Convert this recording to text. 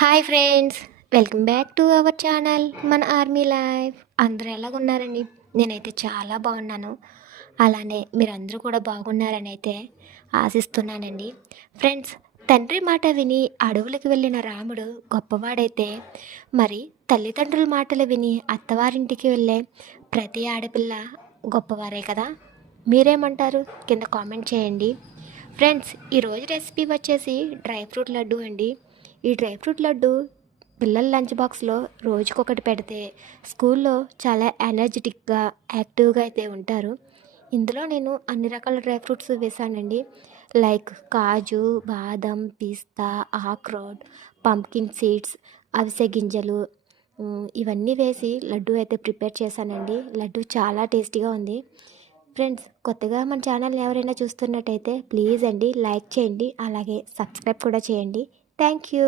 Hi friends, welcome back to our channel మన army life. అందరూ ఎలాగున్నారండి? నేనైతే చాలా బాగున్నాను. అలానే మీరందరూ కూడా బాగున్నారని అయితే ఆశిస్తున్నానండి. ఫ్రెండ్స్, తండ్రి మాట విని అడవులకు వెళ్ళిన రాముడు గొప్పవాడైతే, మరి తల్లిదండ్రుల మాటలు విని అత్తవారింటికి వెళ్ళే ప్రతి ఆడపిల్ల గొప్పవారే కదా. మీరేమంటారు? కింద కామెంట్ చేయండి. ఫ్రెండ్స్, ఈరోజు రెసిపీ వచ్చేసి డ్రై ఫ్రూట్ లడ్డు అండి. ఈ డ్రై ఫ్రూట్ లడ్డు పిల్లల లంచ్ బాక్స్లో రోజుకొకటి పెడితే స్కూల్లో చాలా ఎనర్జెటిక్గా యాక్టివ్గా అయితే ఉంటారు. ఇందులో నేను అన్ని రకాల డ్రై ఫ్రూట్స్ వేసానండి. లైక్ కాజు, బాదం, పిస్తా, ఆక్రోట్, పంప్కిన్ సీడ్స్, అవిసె గింజలు, ఇవన్నీ వేసి లడ్డు అయితే ప్రిపేర్ చేశానండి. లడ్డు చాలా టేస్టీగా ఉంది. ఫ్రెండ్స్, కొత్తగా మన ఛానల్ని ఎవరైనా చూస్తున్నట్టయితే ప్లీజ్ అండి లైక్ చేయండి, అలాగే సబ్స్క్రైబ్ కూడా చేయండి. Thank you.